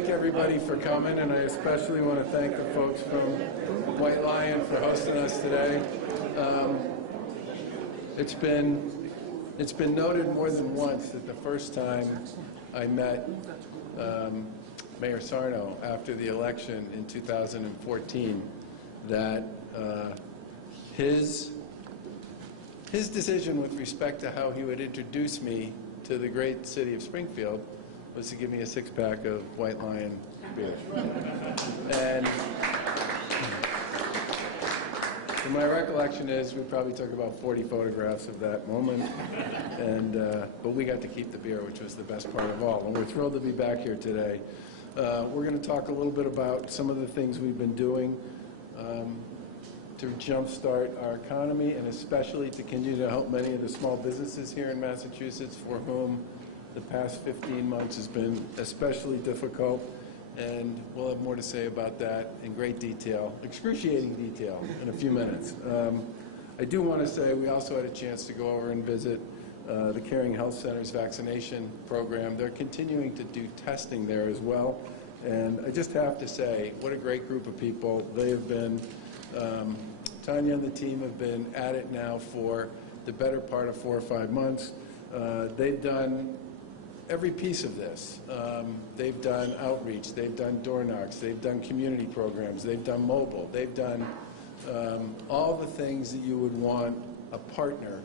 thank everybody for coming, and I especially want to thank the folks from White Lion for hosting us today. It's been noted more than once that the first time I met Mayor Sarno after the election in 2014, that his decision with respect to how he would introduce me to the great city of Springfield was to give me a six-pack of White Lion beer. And my recollection is we probably took about 40 photographs of that moment, and but we got to keep the beer, which was the best part of all. And we're thrilled to be back here today. We're going to talk a little bit about some of the things we've been doing to jumpstart our economy, and especially to continue to help many of the small businesses here in Massachusetts for whom the past 15 months has been especially difficult. And we'll have more to say about that in great detail, excruciating detail, in a few minutes. I do want to say we also had a chance to go over and visit the Caring Health Center's vaccination program. They're continuing to do testing there as well. And I just have to say, what a great group of people. They have been, Tanya and the team have been at it now for the better part of 4 or 5 months. They've done every piece of this. They've done outreach, they've done door knocks, they've done community programs, they've done mobile, they've done all the things that you would want a partner,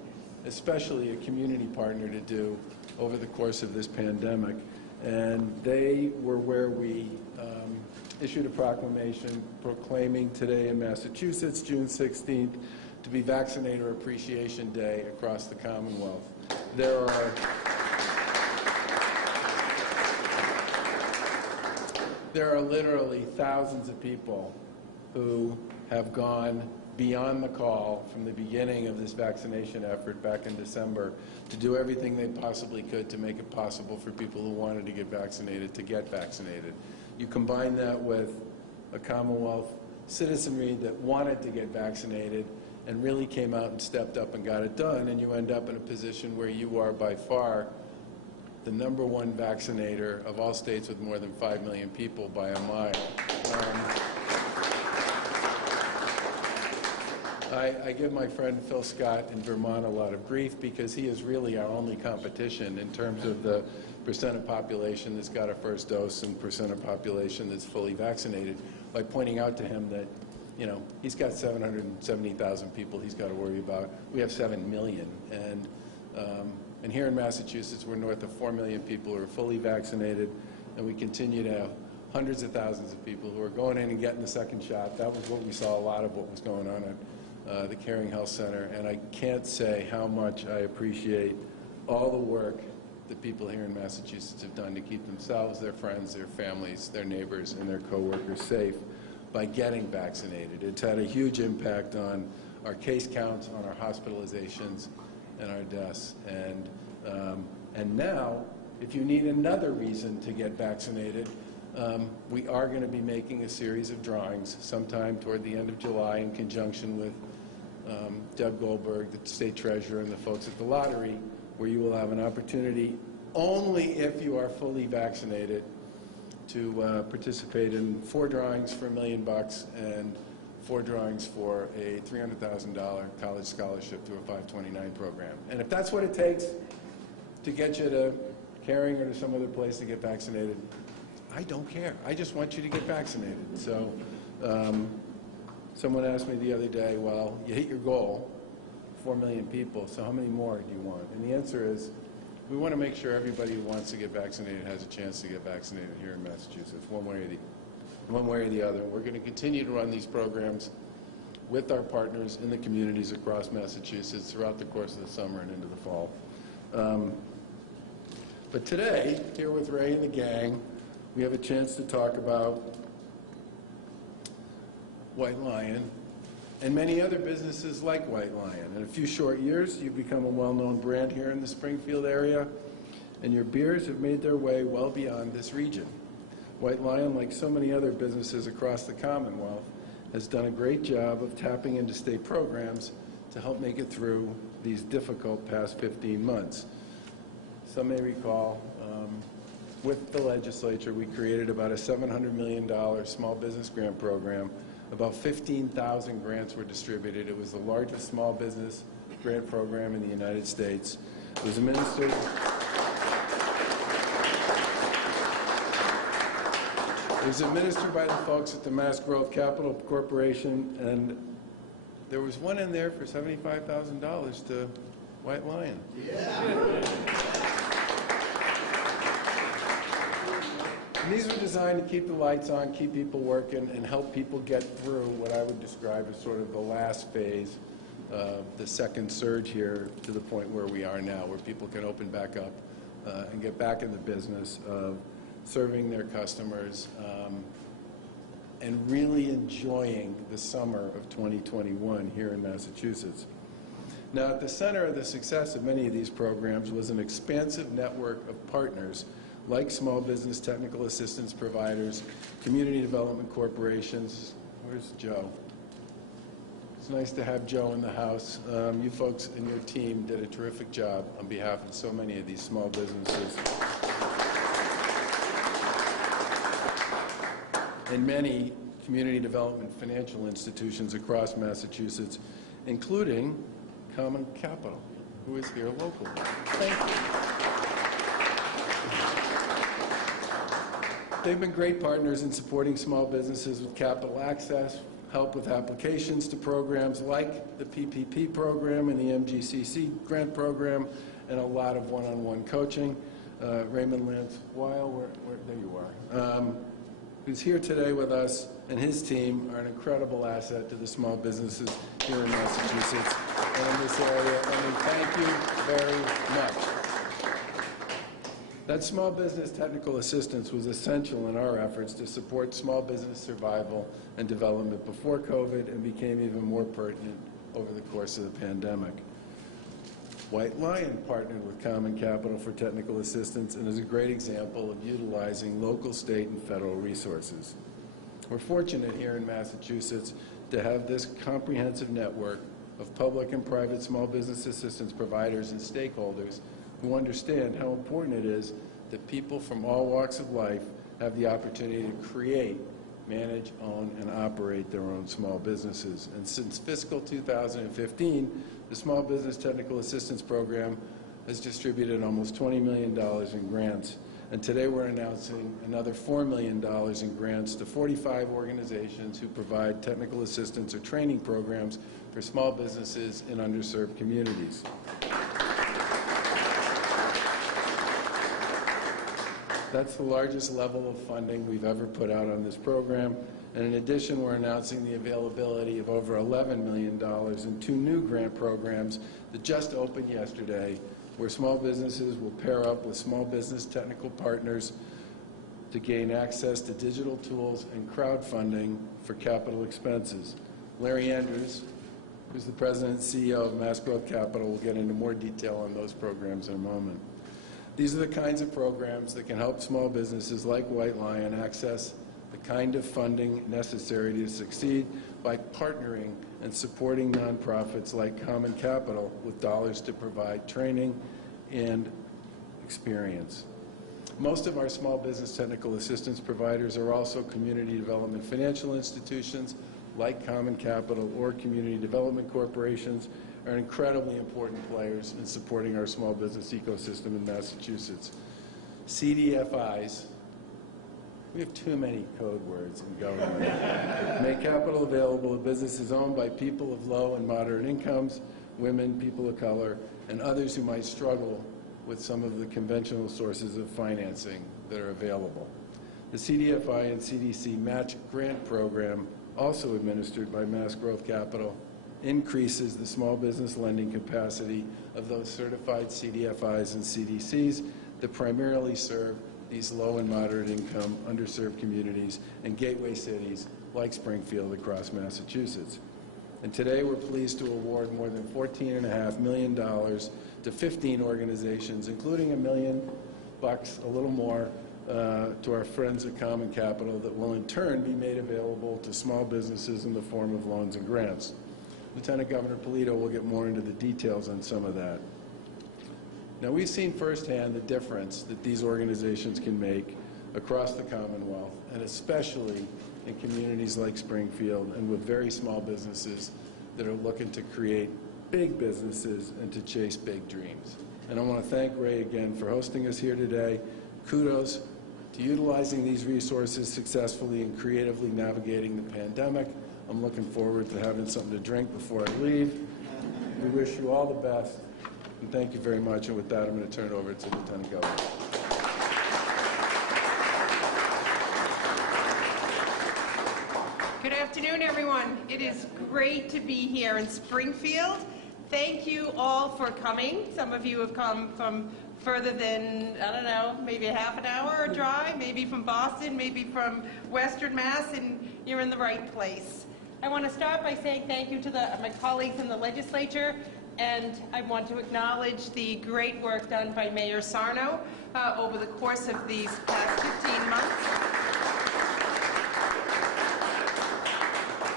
especially a community partner, to do over the course of this pandemic. And they were where we issued a proclamation proclaiming today in Massachusetts, June 16th, to be Vaccinator Appreciation Day across the Commonwealth. There are literally thousands of people who have gone beyond the call from the beginning of this vaccination effort back in December to do everything they possibly could to make it possible for people who wanted to get vaccinated. You combine that with a Commonwealth citizenry that wanted to get vaccinated and really came out and stepped up and got it done, and you end up in a position where you are by far the #1 vaccinator of all states with more than 5 million people by a mile. I give my friend Phil Scott in Vermont a lot of grief because he is really our only competition in terms of the percent of population that's got a first dose and percent of population that's fully vaccinated, by pointing out to him that, you know, he's got 770,000 people he's got to worry about. We have 7 million. And here in Massachusetts, we're north of 4 million people who are fully vaccinated, and we continue to have hundreds of thousands of people who are going in and getting the second shot. That was what we saw, a lot of what was going on at the Caring Health Center, and I can't say how much I appreciate all the work that people here in Massachusetts have done to keep themselves, their friends, their families, their neighbors, and their coworkers safe by getting vaccinated. It's had a huge impact on our case counts, on our hospitalizations, and our deaths. And now, if you need another reason to get vaccinated, we are going to be making a series of drawings sometime toward the end of July in conjunction with Deb Goldberg, the state treasurer, and the folks at the lottery, where you will have an opportunity, only if you are fully vaccinated, to participate in 4 drawings for $1 million and 4 drawings for a $300,000 college scholarship through a 529 program. And if that's what it takes to get you to Caring or to some other place to get vaccinated, I don't care. I just want you to get vaccinated. So someone asked me the other day, well, you hit your goal, 4 million people, so how many more do you want? And the answer is, we want to make sure everybody who wants to get vaccinated has a chance to get vaccinated here in Massachusetts, one way or the other. We're going to continue to run these programs with our partners in the communities across Massachusetts throughout the course of the summer and into the fall. But today, here with Ray and the gang, we have a chance to talk about White Lion and many other businesses like White Lion. In a few short years, you've become a well-known brand here in the Springfield area, and your beers have made their way well beyond this region. White Lion, like so many other businesses across the Commonwealth, has done a great job of tapping into state programs to help make it through these difficult past 15 months. Some may recall with the legislature, we created about a $700 million small business grant program. About 15,000 grants were distributed. It was the largest small business grant program in the United States. It was administered by the folks at the Mass Growth Capital Corporation, and there was one in there for $75,000 to White Lion. And these were designed to keep the lights on, keep people working, and help people get through what I would describe as sort of the last phase, the second surge here, to the point where we are now, where people can open back up and get back in the business of serving their customers and really enjoying the summer of 2021 here in Massachusetts. Now, at the center of the success of many of these programs was an expansive network of partners like small business technical assistance providers, community development corporations. Where's Joe? It's nice to have Joe in the house. You folks and your team did a terrific job on behalf of so many of these small businesses. And many community development financial institutions across Massachusetts, including Common Capital, who is here locally. Thank you. They've been great partners in supporting small businesses with capital access, help with applications to programs like the PPP program and the MGCC grant program, and a lot of one-on-one coaching. Raymond Lance Weil, there you are, who's here today with us, and his team are an incredible asset to the small businesses here in Massachusetts and in this area, and we thank you very much. That small business technical assistance was essential in our efforts to support small business survival and development before COVID, and became even more pertinent over the course of the pandemic. White Lion partnered with Common Capital for technical assistance and is a great example of utilizing local, state, and federal resources. We're fortunate here in Massachusetts to have this comprehensive network of public and private small business assistance providers and stakeholders who understand how important it is that people from all walks of life have the opportunity to create, manage, own, and operate their own small businesses. And since fiscal 2015, the Small Business Technical Assistance Program has distributed almost $20 million in grants. And today we're announcing another $4 million in grants to 45 organizations who provide technical assistance or training programs for small businesses in underserved communities. That's the largest level of funding we've ever put out on this program. And in addition, we're announcing the availability of over $11 million in 2 new grant programs that just opened yesterday, where small businesses will pair up with small business technical partners to gain access to digital tools and crowdfunding for capital expenses. Larry Andrews, who's the president and CEO of Mass Growth Capital, will get into more detail on those programs in a moment. These are the kinds of programs that can help small businesses like White Lion access the kind of funding necessary to succeed by partnering and supporting nonprofits like Common Capital with dollars to provide training and experience. Most of our small business technical assistance providers are also community development financial institutions like Common Capital or community development corporations, are incredibly important players in supporting our small business ecosystem in Massachusetts. CDFIs, we have too many code words in government, make capital available to businesses owned by people of low and moderate incomes, women, people of color, and others who might struggle with some of the conventional sources of financing that are available. The CDFI and CDC Match Grant Program, also administered by Mass Growth Capital, increases the small business lending capacity of those certified CDFIs and CDCs that primarily serve these low and moderate income, underserved communities and gateway cities like Springfield across Massachusetts. And today we're pleased to award more than $14.5 million to 15 organizations, including $1 million, a little more, to our friends at Common Capital that will in turn be made available to small businesses in the form of loans and grants. Lieutenant Governor Polito will get more into the details on some of that. Now, we've seen firsthand the difference that these organizations can make across the Commonwealth, and especially in communities like Springfield and with very small businesses that are looking to create big businesses and to chase big dreams. And I want to thank Ray again for hosting us here today. Kudos to utilizing these resources successfully and creatively navigating the pandemic. I'm looking forward to having something to drink before I leave. We wish you all the best, and thank you very much. And with that, I'm going to turn it over to Lieutenant Governor. Good afternoon, everyone. It is great to be here in Springfield. Thank you all for coming. Some of you have come from further than, I don't know, maybe a half an hour drive, maybe from Boston, maybe from Western Mass, and you're in the right place. I want to start by saying thank you to my colleagues in the legislature, and I want to acknowledge the great work done by Mayor Sarno over the course of these past 15 months.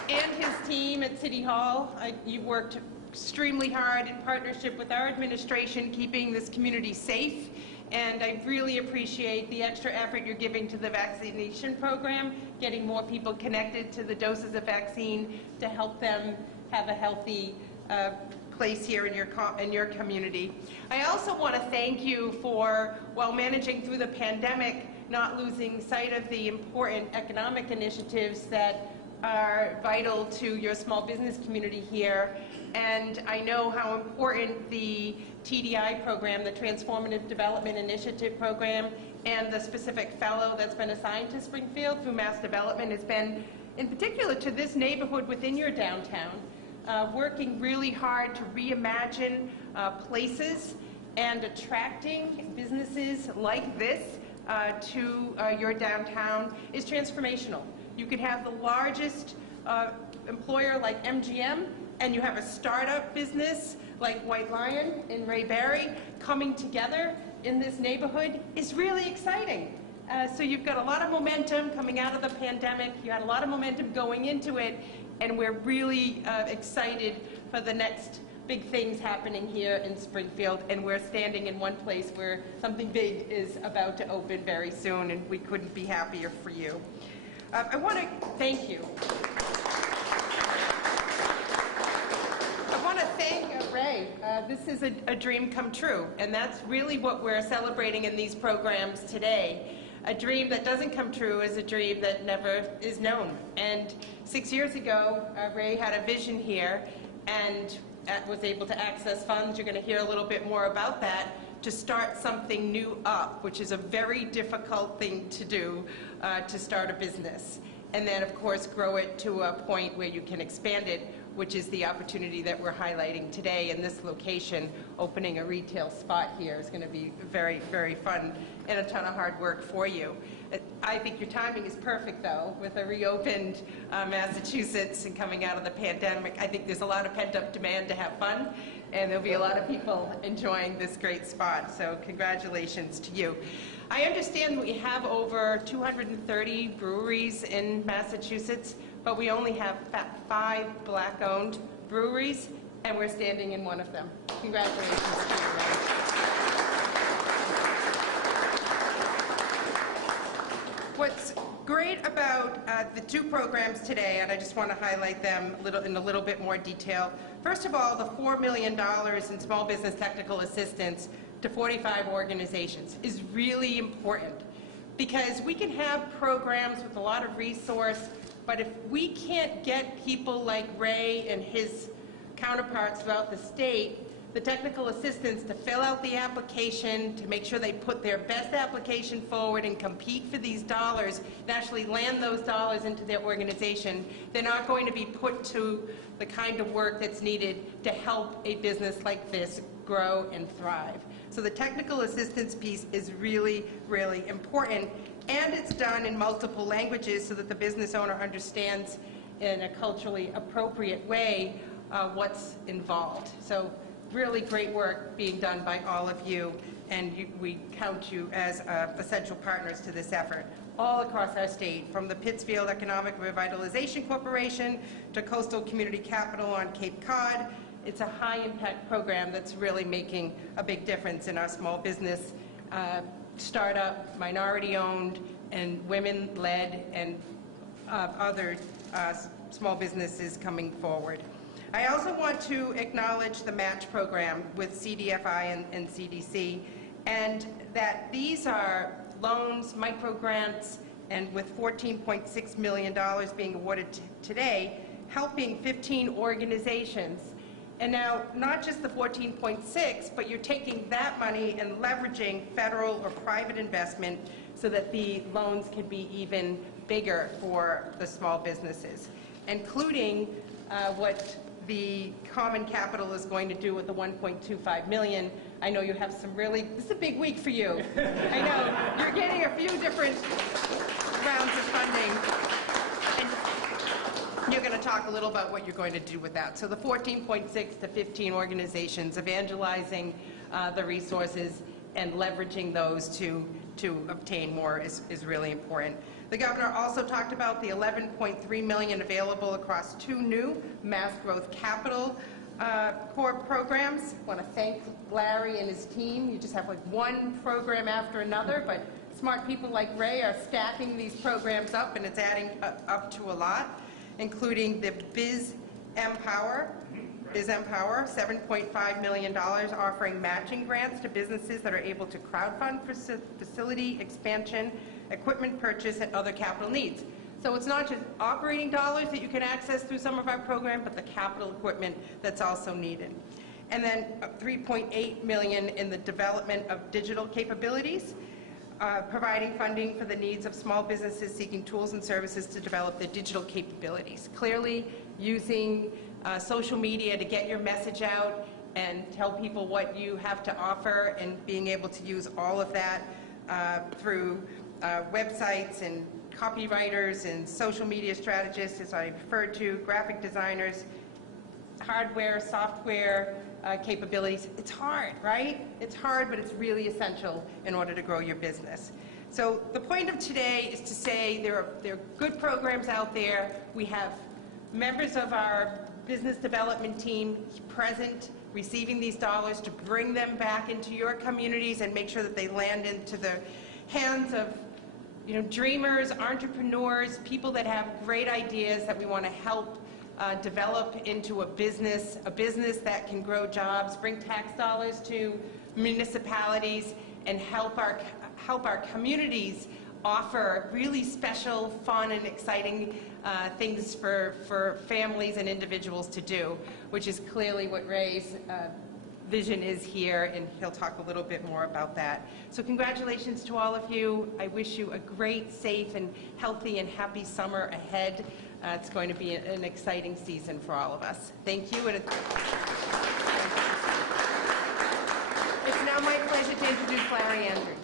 And his team at City Hall. You worked extremely hard in partnership with our administration, keeping this community safe, and I really appreciate the extra effort you're giving to the vaccination program, getting more people connected to the doses of vaccine to help them have a healthy place here in your community. I also want to thank you for, while managing through the pandemic, not losing sight of the important economic initiatives that are vital to your small business community here. And I know how important the TDI program, the Transformative Development Initiative program, and the specific fellow that's been assigned to Springfield through Mass Development has been, in particular to this neighborhood within your downtown, working really hard to reimagine places and attracting businesses like this to your downtown is transformational. You could have the largest employer like MGM, and you have a startup business like White Lion in Rayberry coming together in this neighborhood is really exciting. So you've got a lot of momentum coming out of the pandemic. You had a lot of momentum going into it, and we're really excited for the next big things happening here in Springfield, and we're standing in one place where something big is about to open very soon, and we couldn't be happier for you. I want to thank you. I want to thank Ray. This is a dream come true, and that's really what we're celebrating in these programs today. A dream that doesn't come true is a dream that never is known. And 6 years ago, Ray had a vision here and was able to access funds. You're going to hear a little bit more about that, to start something new up, which is a very difficult thing to do, to start a business. And then, of course, grow it to a point where you can expand it, which is the opportunity that we're highlighting today in this location. Opening a retail spot here is going to be very, very fun and a ton of hard work for you. I think your timing is perfect, though, with a reopened Massachusetts and coming out of the pandemic. I think there's a lot of pent-up demand to have fun, and there'll be a lot of people enjoying this great spot. So congratulations to you. I understand we have over 230 breweries in Massachusetts, but we only have 5 Black-owned breweries, and we're standing in one of them. Congratulations to you. What's great about the 2 programs today, and I just want to highlight them in a little bit more detail. First of all, the $4 million in small business technical assistance to 45 organizations is really important, because we can have programs with a lot of resource, but if we can't get people like Ray and his counterparts throughout the state the technical assistance to fill out the application, to make sure they put their best application forward and compete for these dollars and actually land those dollars into their organization, they're not going to be put to the kind of work that's needed to help a business like this grow and thrive. So the technical assistance piece is really, really important, and it's done in multiple languages so that the business owner understands in a culturally appropriate way what's involved. So really great work being done by all of you, and we count you as essential partners to this effort all across our state, from the Pittsfield Economic Revitalization Corporation to Coastal Community Capital on Cape Cod, It's a high-impact program that's really making a big difference in our small business, startup, minority-owned, and women-led, and other small businesses coming forward. I also want to acknowledge the match program with CDFI and CDC, and that these are loans, micro-grants, and with $14.6 million being awarded today, helping 15 organizations. And now, not just the 14.6, but you're taking that money and leveraging federal or private investment so that the loans can be even bigger for the small businesses, including what the Common Capital is going to do with the $1.25 million. I know you have some really, this is a big week for you. I know, you're getting a few different rounds of funding. And you're going to talk a little about what you're going to do with that. So the 14.6 to 15 organizations, evangelizing the resources and leveraging those to obtain more is really important. The governor also talked about the $11.3 million available across 2 new Mass Growth Capital core programs. I want to thank Larry and his team. You just have like one program after another, but smart people like Ray are stacking these programs up, and it's adding up to a lot, including the Biz Empower, $7.5 million, offering matching grants to businesses that are able to crowdfund for facility expansion, equipment purchase, and other capital needs. So it's not just operating dollars that you can access through some of our program, but the capital equipment that's also needed. And then $3.8 million in the development of digital capabilities, providing funding for the needs of small businesses seeking tools and services to develop their digital capabilities. Clearly, using social media to get your message out and tell people what you have to offer, and being able to use all of that through websites and copywriters and social media strategists, as I referred to, graphic designers, hardware, software capabilities. It's hard, right? It's hard, but it's really essential in order to grow your business. So the point of today is to say there are good programs out there. We have members of our business development team present, receiving these dollars to bring them back into your communities and make sure that they land into the hands of dreamers, entrepreneurs, people that have great ideas that we want to help develop into a business that can grow jobs, bring tax dollars to municipalities, and help our communities offer really special, fun, and exciting things for families and individuals to do, which is clearly what Ray's vision is here, and he'll talk a little bit more about that. So congratulations to all of you. I wish you a great, safe, and healthy and happy summer ahead. It's going to be an exciting season for all of us. Thank you. And it's now my pleasure to introduce Larry Andrews.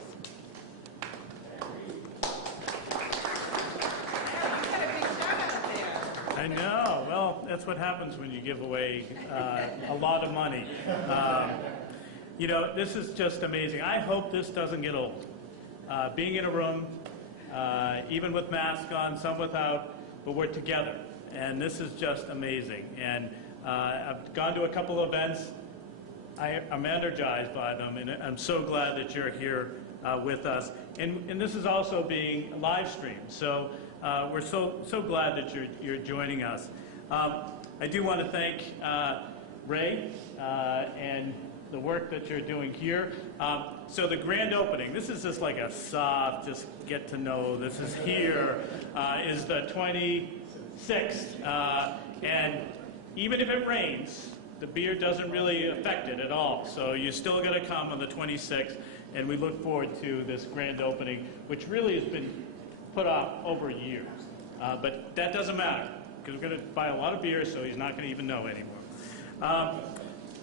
I know. Well, that's what happens when you give away a lot of money. This is just amazing. I hope this doesn't get old. Being in a room, even with masks on, some without, but we're together. And this is just amazing. And I've gone to a couple of events. I'm energized by them, and I'm so glad that you're here with us. And this is also being live streamed. So we're so glad that you're joining us. I do want to thank Ray and the work that you're doing here. So the grand opening, this is just like a soft, just get to know, this is here, is the 26th. And even if it rains, the beer doesn't really affect it at all. So you're still going to come on the 26th, and we look forward to this grand opening, which really has been put off over years. But that doesn't matter, because we're going to buy a lot of beer, so he's not going to even know anymore.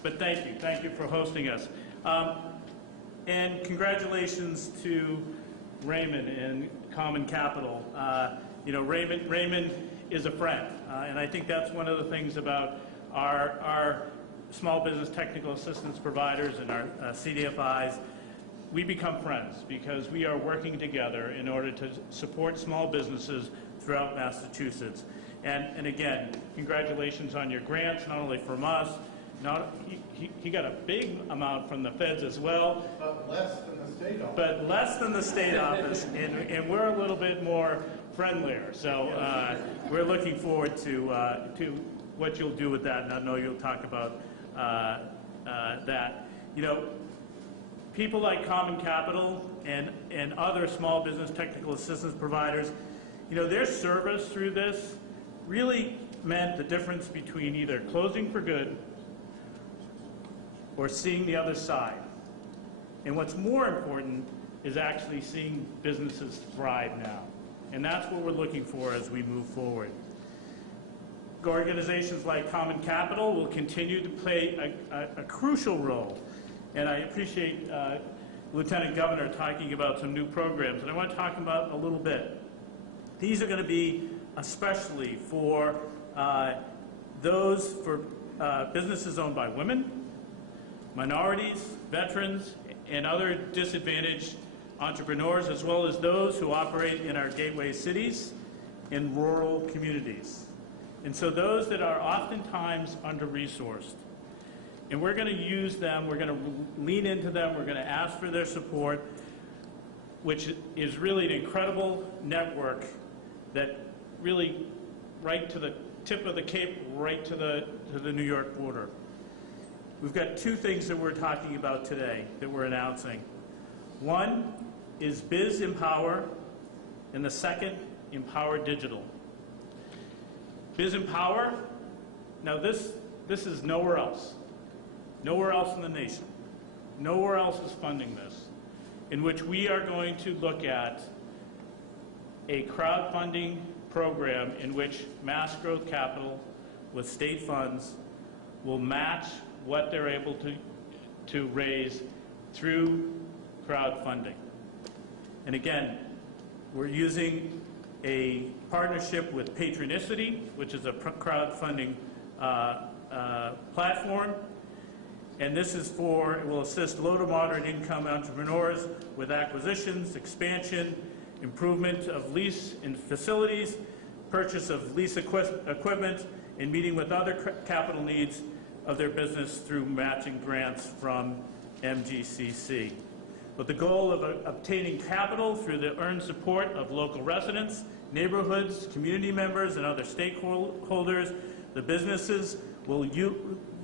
But thank you for hosting us. And congratulations to Raymond and Common Capital. Raymond is a friend, and I think that's one of the things about our small business technical assistance providers and our CDFIs. We become friends because we are working together in order to support small businesses throughout Massachusetts. And again, congratulations on your grants, not only from us, he got a big amount from the feds as well. But less than the state office. But less than the state office, and we're a little bit more friendlier. So we're looking forward to what you'll do with that, and I know you'll talk about that. You know, people like Common Capital and other small business technical assistance providers, you know, their service through this really meant the difference between either closing for good or seeing the other side. And what's more important is actually seeing businesses thrive now. And that's what we're looking for as we move forward. Organizations like Common Capital will continue to play a crucial role. And I appreciate Lieutenant Governor talking about some new programs, and I want to talk about a little bit. These are going to be especially for businesses owned by women, minorities, veterans, and other disadvantaged entrepreneurs, as well as those who operate in our gateway cities and rural communities. And so those that are oftentimes under-resourced. And we're going to use them, we're going to lean into them, we're going to ask for their support, which is really an incredible network that really right to the tip of the Cape, right to the New York border. We've got two things that we're talking about today that we're announcing. One is Biz Empower, and the second, Empower Digital. Biz Empower, now this is nowhere else. Nowhere else in the nation. Nowhere else is funding this, in which we are going to look at a crowdfunding program in which Mass Growth Capital with state funds will match what they're able to raise through crowdfunding. And again, we're using a partnership with Patronicity, which is a crowdfunding platform. And this is it will assist low to moderate income entrepreneurs with acquisitions, expansion, improvement of lease and facilities, purchase of lease equipment, and meeting with other capital needs of their business through matching grants from MGCC. With the goal of obtaining capital through the earned support of local residents, neighborhoods, community members, and other stakeholders, the businesses will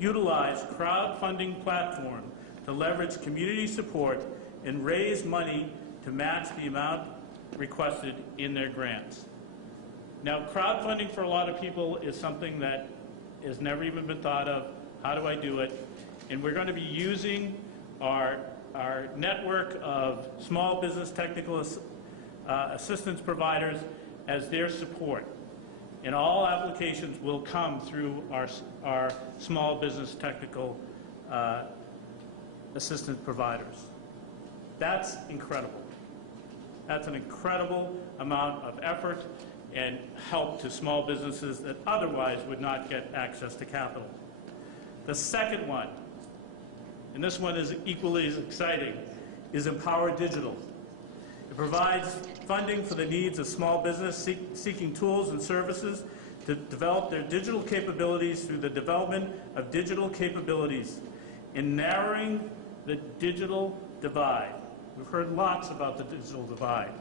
utilize crowdfunding platform to leverage community support and raise money to match the amount requested in their grants. Now, crowdfunding for a lot of people is something that has never even been thought of. How do I do it? And we're going to be using our network of small business technical assistance providers as their support. And all applications will come through our small business technical assistance providers. That's incredible. That's an incredible amount of effort and help to small businesses that otherwise would not get access to capital. The second one, and this one is equally as exciting, is Empower Digital. It provides funding for the needs of small business seeking tools and services to develop their digital capabilities through the development of digital capabilities in narrowing the digital divide. We've heard lots about the digital divide.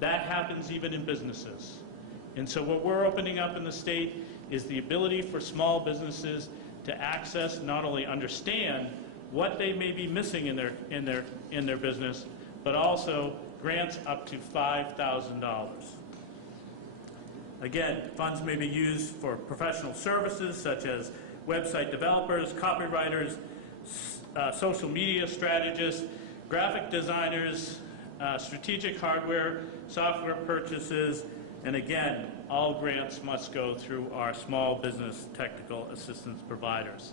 That happens even in businesses. And so what we're opening up in the state is the ability for small businesses to access, not only understand what they may be missing in their business, but also grants up to $5,000. Again, funds may be used for professional services such as website developers, copywriters, social media strategists, graphic designers, strategic hardware, software purchases, and again, all grants must go through our small business technical assistance providers.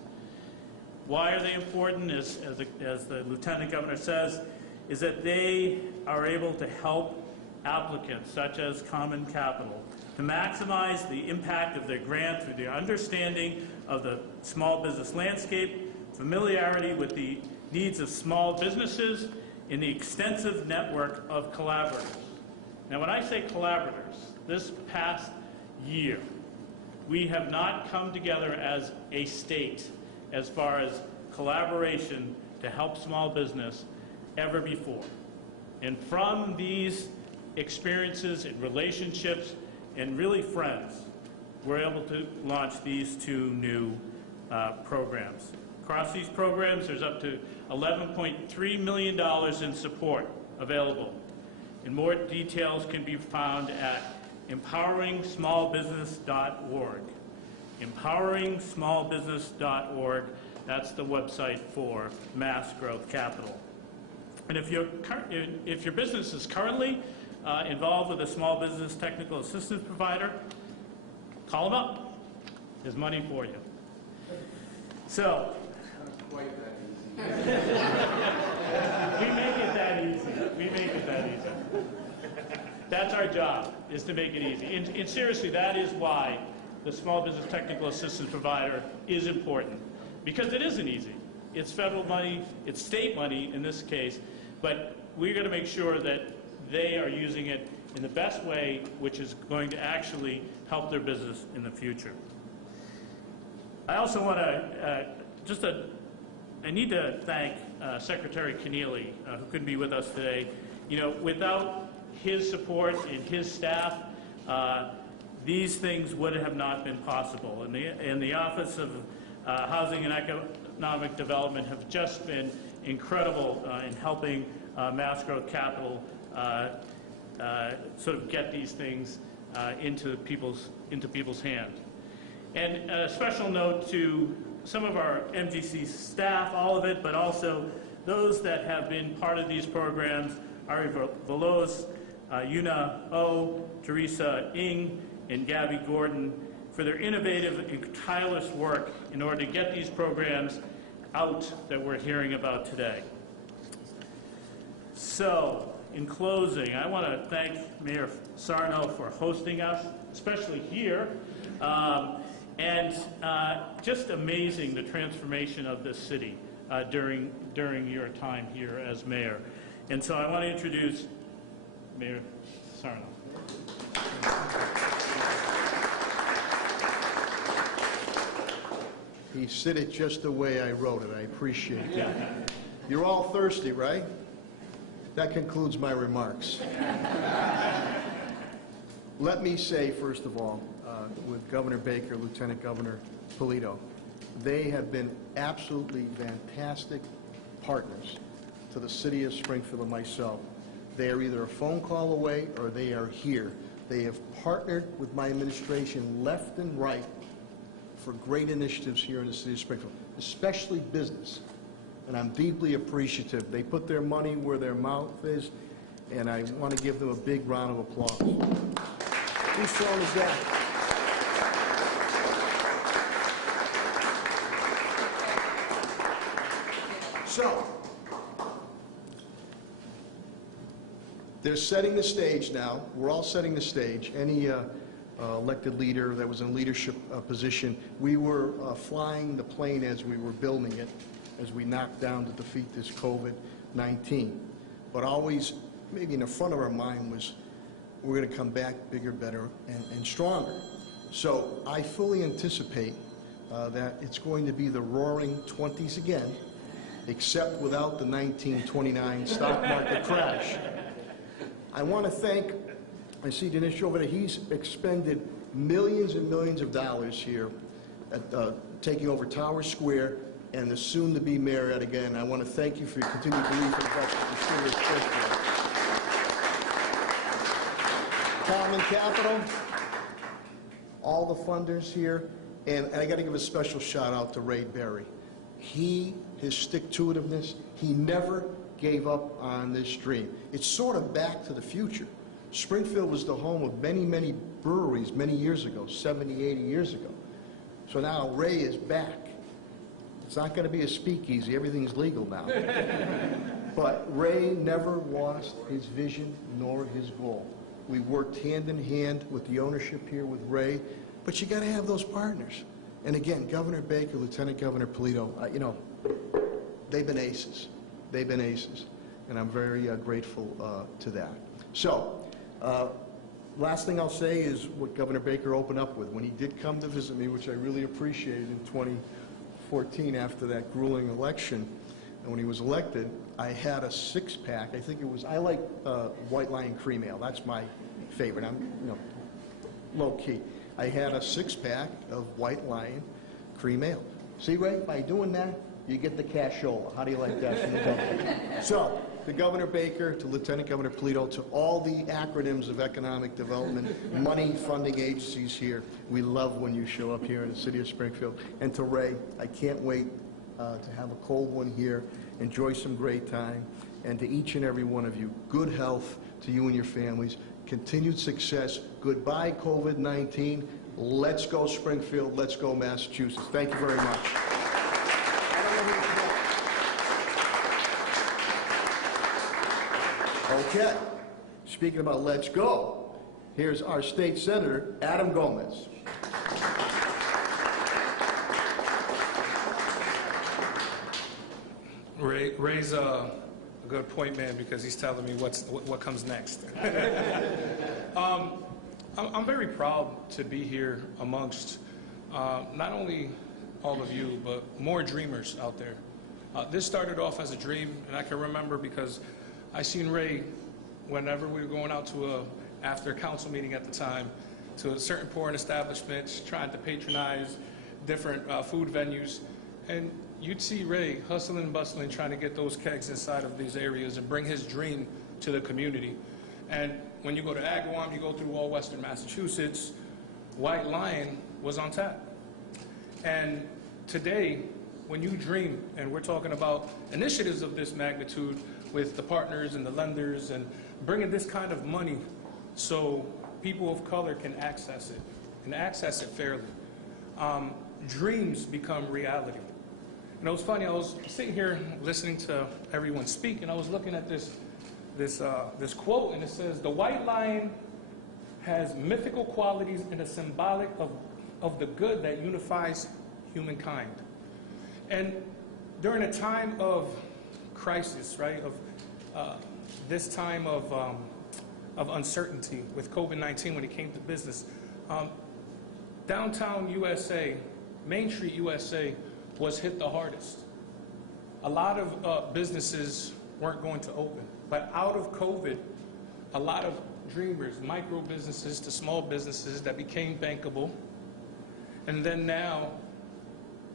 Why are they important, as the Lieutenant Governor says, is that they are able to help applicants, such as Common Capital, to maximize the impact of their grant through their understanding of the small business landscape, familiarity with the needs of small businesses, and the extensive network of collaborators. Now, when I say collaborators, this past year, we have not come together as a state as far as collaboration to help small business ever before. And from these experiences and relationships and really friends, we're able to launch these two new programs. Across these programs, there's up to $11.3 million in support available. And more details can be found at empoweringsmallbusiness.org. Empoweringsmallbusiness.org, that's the website for Mass Growth Capital. And if your business is currently involved with a small business technical assistance provider, call them up. There's money for you. So, Quite that we make it that easy. We make it that easy. That's our job, is to make it easy. And seriously, that is why the small business technical assistance provider is important. Because it isn't easy. It's federal money, it's state money in this case, but we're going to make sure that they are using it in the best way, which is going to actually help their business in the future. I also want to, I need to thank Secretary Keneally, who couldn't be with us today. You know, without his support and his staff, these things would have not been possible. And the Office of Housing and Economic Development have just been incredible in helping Mass Growth Capital sort of get these things into people's hands. And a special note to some of our MGC staff, all of it, but also those that have been part of these programs, Ari Veloz, Yuna O, Teresa Ng, and Gabby Gordon, for their innovative and tireless work in order to get these programs out that we're hearing about today. So, in closing, I want to thank Mayor Sarno for hosting us, especially here, and just amazing the transformation of this city during your time here as mayor. And so I want to introduce Mayor Sarno. He said it just the way I wrote it. I appreciate that. You're all thirsty, right? That concludes my remarks. Let me say, first of all, with Governor Baker, Lieutenant Governor Polito, they have been absolutely fantastic partners to the city of Springfield and myself. They are either a phone call away or they are here. They have partnered with my administration left and right for great initiatives here in the city of Springfield, especially business. And I'm deeply appreciative. They put their money where their mouth is, and I want to give them a big round of applause. Whose phone is that? So, they're setting the stage now. We're all setting the stage. Any elected leader that was in leadership position, we were flying the plane as we were building it, as we knocked down to defeat this COVID-19. But always, maybe in the front of our mind was, we're going to come back bigger, better, and stronger. So I fully anticipate that it's going to be the roaring 20s again, except without the 1929 stock market crash. I want to thank, I see Dinesh over there, he's expended millions and millions of dollars here at taking over Tower Square and the soon-to-be Marriott again. I want to thank you for your continued belief and investment in the city of Springfield. Common Capital, all the funders here, and I got to give a special shout out to Ray Berry. His stick-to-itiveness, he never gave up on this dream. It's sort of back to the future. Springfield was the home of many, many breweries many years ago, 70, 80 years ago. So now Ray is back. It's not going to be a speakeasy. Everything's legal now. But Ray never lost his vision nor his goal. We worked hand in hand with the ownership here with Ray, but you got to have those partners. And again, Governor Baker, Lieutenant Governor Polito, you know, they've been aces. They've been aces, and I'm very grateful to that. So, last thing I'll say is what Governor Baker opened up with. When he did come to visit me, which I really appreciated in 2014, after that grueling election, and when he was elected, I had a six-pack. I think it was, I like White Lion Cream Ale. That's my favorite. I'm, low-key. I had a six-pack of White Lion Cream Ale. See, Ray, by doing that, you get the cashola. How do you like that from the governor? So, to Governor Baker, to Lieutenant Governor Polito, to all the acronyms of economic development, money funding agencies here, we love when you show up here in the city of Springfield. And to Ray, I can't wait to have a cold one here, enjoy some great time. And to each and every one of you, good health to you and your families, continued success. Goodbye, COVID-19. Let's go Springfield. Let's go Massachusetts. Thank you very much. Okay. Speaking about let's go, here's our state senator, Adam Gomez. Ray's a good point man because he's telling me what comes next. I'm very proud to be here amongst not only all of you, but more dreamers out there. This started off as a dream, and I can remember because I seen Ray whenever we were going out to after a council meeting at the time, to a certain pouring establishments, trying to patronize different food venues, and you'd see Ray hustling and bustling, trying to get those kegs inside of these areas and bring his dream to the community. And when you go to Agawam, you go through all Western Massachusetts, White Lion was on tap. And today, when you dream, and we're talking about initiatives of this magnitude with the partners and the lenders and bringing this kind of money so people of color can access it, and access it fairly, dreams become reality. And it was funny, I was sitting here listening to everyone speak, and I was looking at this quote, and it says, "The White Lion has mythical qualities and is symbolic of the good that unifies humankind." And during a time of crisis, right, of this time of uncertainty with COVID-19 when it came to business, downtown USA, Main Street USA was hit the hardest. A lot of businesses weren't going to open. But out of COVID, a lot of dreamers, micro businesses to small businesses that became bankable. And then now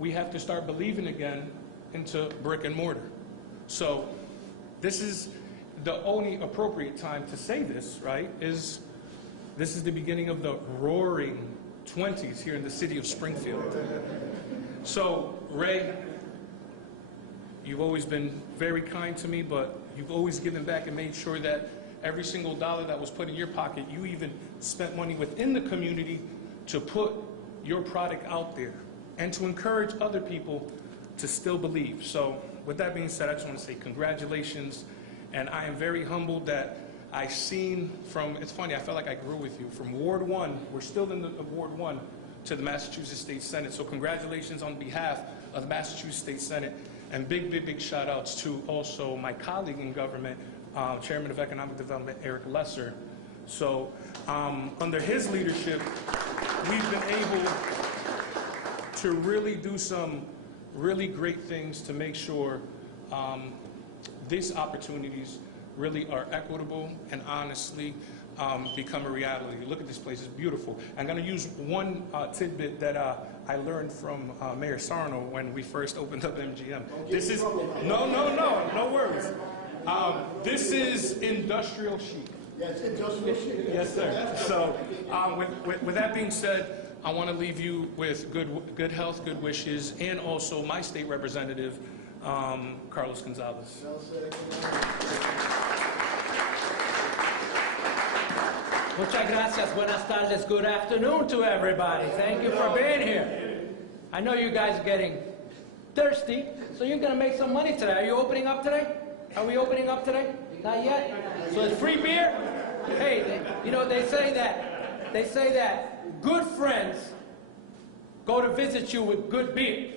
we have to start believing again into brick and mortar. So this is the only appropriate time to say this, right, is this is the beginning of the roaring 20s here in the city of Springfield. So, Ray, you've always been very kind to me, but you've always given back and made sure that every single dollar that was put in your pocket, you even spent money within the community to put your product out there and to encourage other people to still believe. So, with that being said, I just want to say congratulations, and I am very humbled that I seen from, it's funny, I felt like I grew with you, from Ward 1, we're still in the Ward 1, to the Massachusetts State Senate. So congratulations on behalf of the Massachusetts State Senate, and big shout outs to also my colleague in government, Chairman of Economic Development, Eric Lesser. So under his leadership, we've been able to really do some really great things to make sure these opportunities really are equitable and honestly become a reality. Look at this place, it's beautiful. I'm going to use one tidbit that I learned from Mayor Sarno when we first opened up MGM. This is, no worries. This is industrial chic. Yes, industrial chic. Yes, sir. So with that being said, I want to leave you with good health, good wishes, and also my state representative, Carlos Gonzalez. Muchas gracias. Buenas tardes. Good afternoon to everybody. Thank you for being here. I know you guys are getting thirsty, so you're going to make some money today. Are you opening up today? Are we opening up today? Not yet? So it's free beer? Hey, they say that good friends go to visit you with good beer.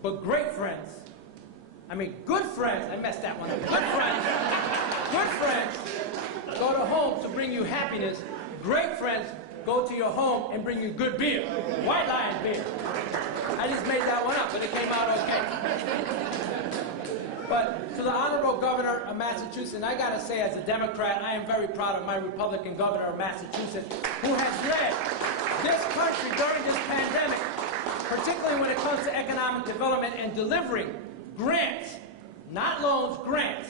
But great friends, good friends, I messed that one up. Good friends go to homes to bring you happiness. Great friends go to your home and bring you good beer. White Lion beer. I just made that one up, but it came out okay. But to the Honorable Governor of Massachusetts, I got to say, as a Democrat, I am very proud of my Republican governor of Massachusetts, who has led this country during this pandemic, particularly when it comes to economic development and delivering grants, not loans, grants,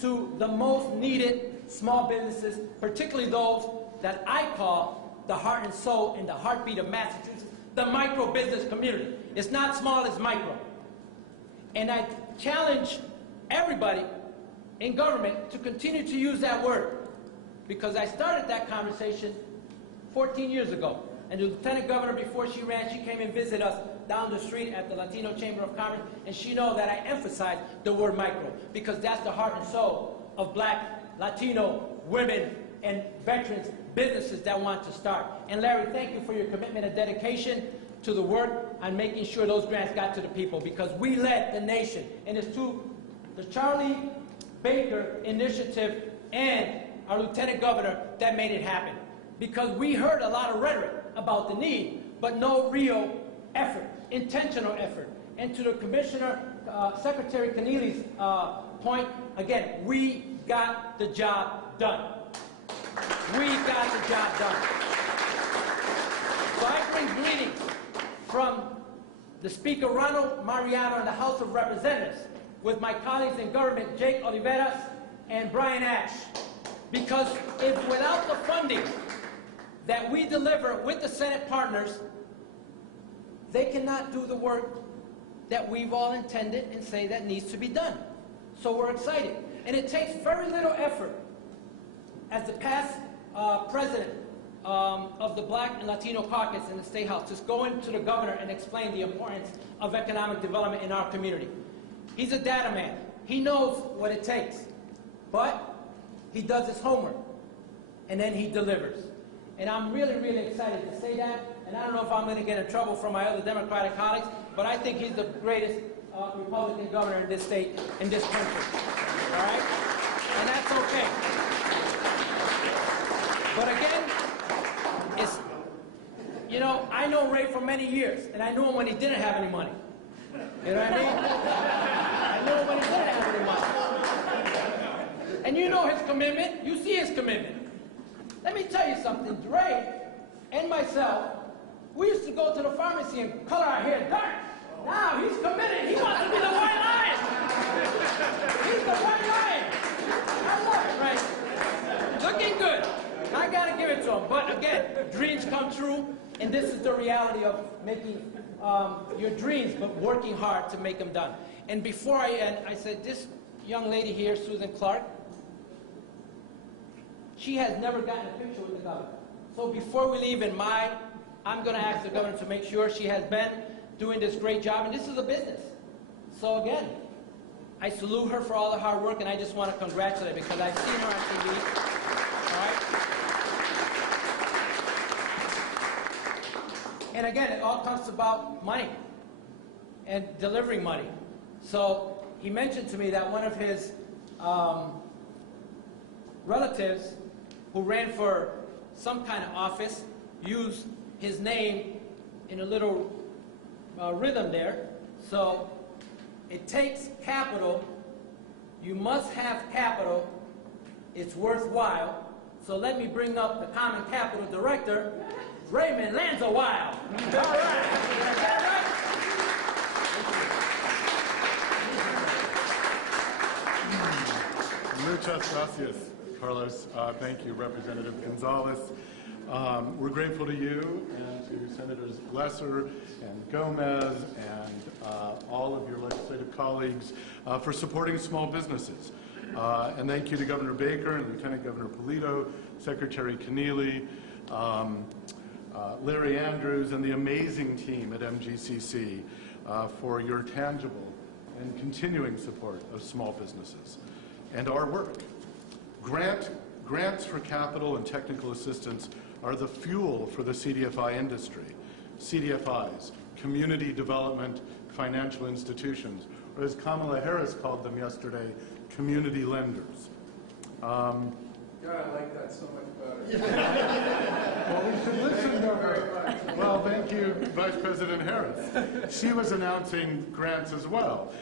to the most needed small businesses, particularly those that I call the heart and soul and the heartbeat of Massachusetts, the micro business community. It's not small, it's micro. And I challenge everybody in government to continue to use that word, because I started that conversation 14 years ago. And the Lieutenant Governor, before she ran, she came and visited us down the street at the Latino Chamber of Commerce, and she knows that I emphasize the word micro, because that's the heart and soul of Black, Latino, women, and veterans businesses that want to start. And Larry, thank you for your commitment and dedication to the work on making sure those grants got to the people, because we led the nation. And it's to the Charlie Baker initiative and our Lieutenant Governor that made it happen. Because we heard a lot of rhetoric about the need, but no real effort, intentional effort. And to the Commissioner, Secretary Keneally's point, again, we got the job done. We got the job done. So I bring greetings from the Speaker Ronald Mariano in the House of Representatives, with my colleagues in government, Jake Oliveras and Brian Ash. Because if without the funding that we deliver with the Senate partners, they cannot do the work that we've all intended and say that needs to be done. So we're excited. And it takes very little effort. As the past president of the Black and Latino caucus in the State House, just go into the governor and explain the importance of economic development in our community. He's a data man. He knows what it takes. But he does his homework. And then he delivers. And I'm really, really excited to say that. And I don't know if I'm going to get in trouble from my other Democratic colleagues, but I think he's the greatest Republican governor in this state, in this country. All right? And that's okay. But again, it's, you know, I know Ray for many years, and I knew him when he didn't have any money. You know what I mean? I knew him when he didn't have any money. And you know his commitment. You see his commitment. Let me tell you something. Ray and myself, we used to go to the pharmacy and color our hair dark. Now he's committed. He wants to be the White Lion. He's the White Lion. I love it, right? Looking good. I got to give it to him. But again, dreams come true, and this is the reality of making your dreams, but working hard to make them done. And before I end, I said, this young lady here, Susan Clark, she has never gotten a picture with the governor. So before we leave I'm going to ask the governor to make sure she has been doing this great job, and this is a business. So again, I salute her for all the hard work, and I just want to congratulate her because I've seen her on TV. All right? And again, it all comes about money and delivering money. So he mentioned to me that one of his relatives who ran for some kind of office used his name in a little rhythm there. So it takes capital. You must have capital. It's worthwhile. So let me bring up the Common Capital Director, Raymond Lanza Wild. All right. Is that right? Muchas gracias, Carlos. Thank you, Representative Gonzalez. We're grateful to you and to Senators Lesser and Gomez and all of your legislative colleagues for supporting small businesses. And thank you to Governor Baker and Lieutenant Governor Polito, Secretary Keneally, Larry Andrews, and the amazing team at MGCC for your tangible and continuing support of small businesses and our work. Grants for capital and technical assistance are the fuel for the CDFI industry. CDFIs, community development financial institutions, or as Kamala Harris called them yesterday, community lenders. God, I like that so much better. Well, we should listen to her. Well, thank you, Vice President Harris. She was announcing grants as well.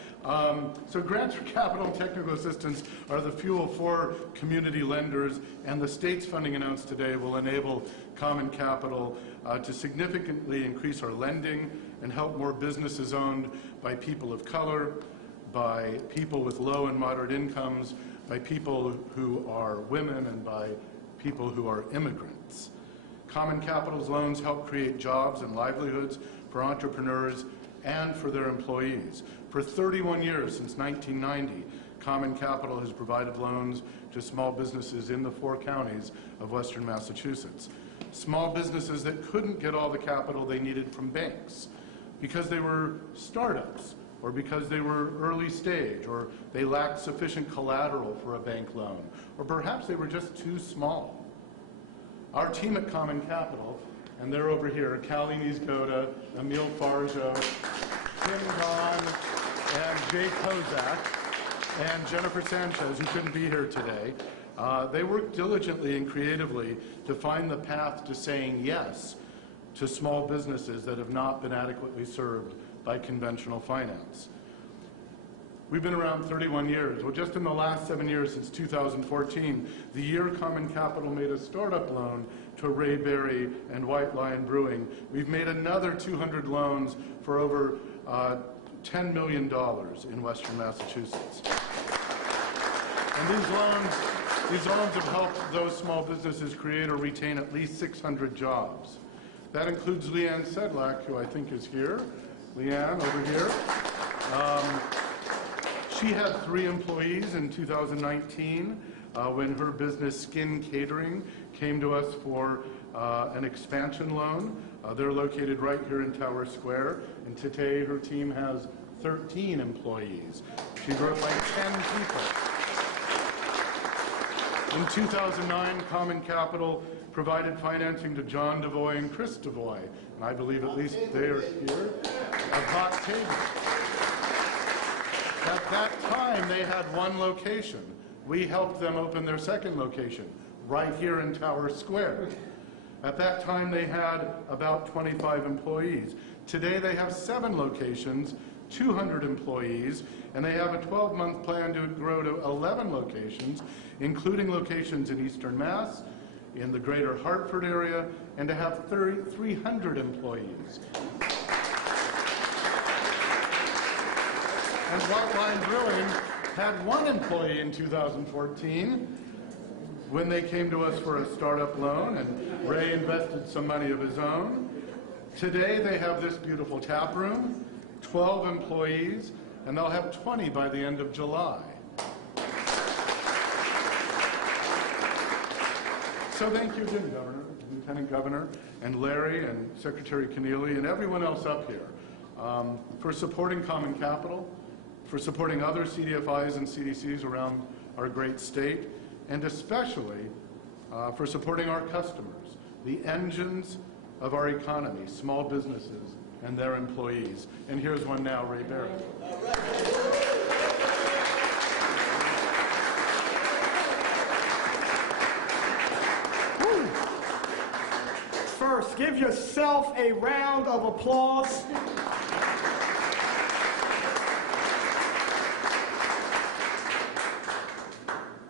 So grants for capital and technical assistance are the fuel for community lenders, and the state's funding announced today will enable Common Capital to significantly increase our lending and help more businesses owned by people of color, by people with low and moderate incomes, by people who are women, and by people who are immigrants. Common Capital's loans help create jobs and livelihoods for entrepreneurs and for their employees. For 31 years, since 1990, Common Capital has provided loans to small businesses in the 4 counties of western Massachusetts. Small businesses that couldn't get all the capital they needed from banks because they were startups, or because they were early stage, or they lacked sufficient collateral for a bank loan, or perhaps they were just too small. Our team at Common Capital, and they're over here, Callie Nisgoda, Emil Farjo, Tim Gahn, and Jay Kozak, and Jennifer Sanchez, who couldn't be here today, they worked diligently and creatively to find the path to saying yes to small businesses that have not been adequately served by conventional finance. We've been around 31 years. Well, just in the last 7 years, since 2014, the year Common Capital made a startup loan to Ray Berry and White Lion Brewing, we've made another 200 loans for over $10 million in western Massachusetts. And these loans have helped those small businesses create or retain at least 600 jobs. That includes Leanne Sedlak, who I think is here. Leanne, over here. She had 3 employees in 2019 when her business Skin Catering came to us for an expansion loan. They're located right here in Tower Square, and today her team has 13 employees. She grew by 10 people. In 2009, Common Capital provided financing to John DeVoy and Chris DeVoy, and I believe at least they are here, of Hot Table. At that time, they had 1 location. We helped them open their 2nd location, right here in Tower Square. At that time, they had about 25 employees. Today, they have 7 locations, 200 employees, and they have a 12-month plan to grow to 11 locations, including locations in Eastern Mass, in the greater Hartford area, and to have 300 employees. And White Lion Brewing had 1 employee in 2014 when they came to us for a startup loan, and Ray invested some money of his own. Today they have this beautiful tap room, 12 employees, and they'll have 20 by the end of July. So thank you again, Governor, Lieutenant Governor, and Larry, and Secretary Keneally, and everyone else up here for supporting Common Capital, for supporting other CDFIs and CDCs around our great state, and especially for supporting our customers, the engines of our economy, small businesses and their employees. And here's one now, Ray Berry. First, give yourself a round of applause.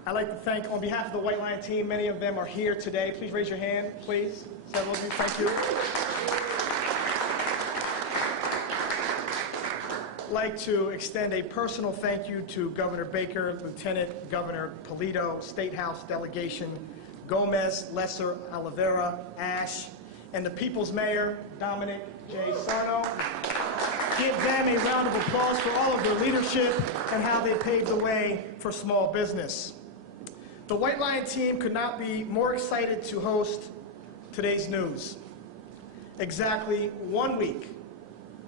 I'd like to thank, on behalf of the White Lion team, many of them are here today. Please raise your hand, please. Several of you, thank you. I'd like to extend a personal thank you to Governor Baker, Lieutenant Governor Polito, State House delegation, Gomez, Lesser, Oliveira, Ash, and the People's Mayor, Dominic J. Sarno. Give them a round of applause for all of their leadership and how they paved the way for small business. The White Lion team could not be more excited to host today's news. Exactly 1 week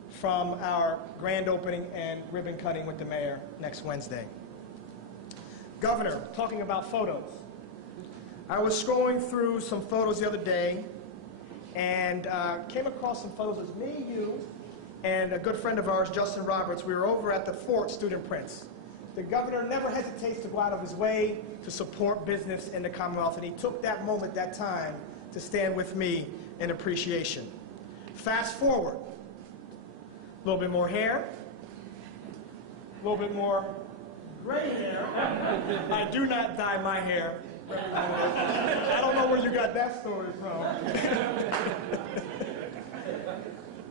from our grand opening and ribbon cutting with the mayor next Wednesday. Governor, talking about photos. I was scrolling through some photos the other day and came across some photos of me, you, and a good friend of ours, Justin Roberts. We were over at the Fort Student Prince. The governor never hesitates to go out of his way to support business in the Commonwealth, and he took that moment, that time, to stand with me in appreciation. Fast forward, a little bit more hair, a little bit more gray hair. I do not dye my hair. I don't know where you got that story from.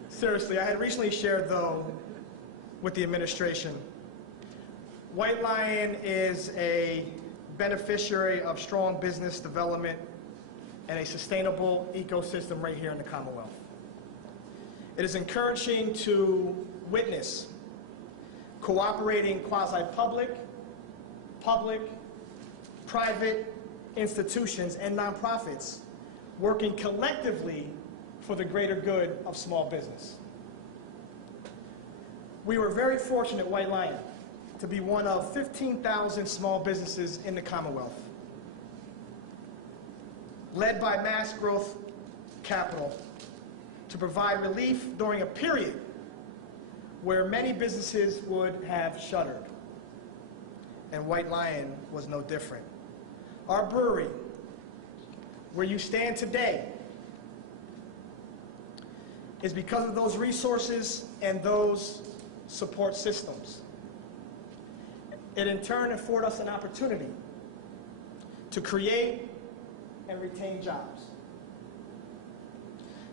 Seriously, I had recently shared, though, with the administration, White Lion is a beneficiary of strong business development and a sustainable ecosystem right here in the Commonwealth. It is encouraging to witness cooperating quasi-public, public, private institutions and nonprofits working collectively for the greater good of small business. We were very fortunate, White Lion, to be one of 15,000 small businesses in the Commonwealth, led by Mass Growth Capital, to provide relief during a period where many businesses would have shuttered. And White Lion was no different. Our brewery, where you stand today, is because of those resources and those support systems. It in turn afforded us an opportunity to create and retain jobs.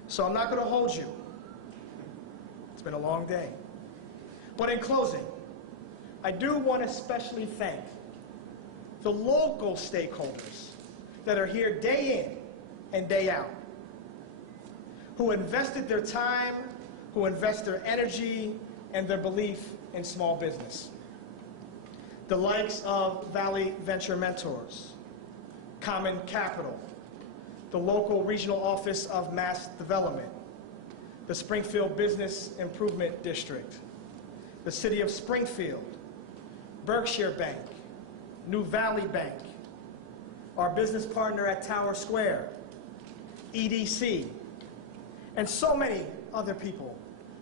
So I'm not going to hold you. It's been a long day. But in closing, I do want to especially thank the local stakeholders that are here day in and day out, who invested their time, who invest their energy and their belief in small business. The likes of Valley Venture Mentors, Common Capital, the local regional office of mass development, the Springfield Business Improvement District, the city of Springfield, Berkshire Bank, New Valley Bank, our business partner at Tower Square, EDC, and so many other people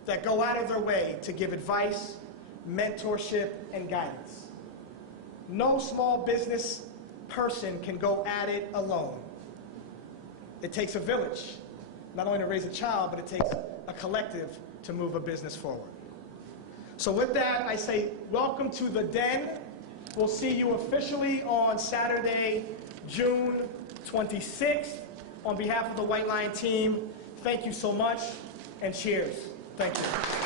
that go out of their way to give advice, mentorship, and guidance. No small business person can go at it alone. It takes a village, not only to raise a child, but it takes a collective to move a business forward. So with that, I say welcome to the Den. We'll see you officially on Saturday, June 26th. On behalf of the White Lion team, thank you so much, and cheers. Thank you.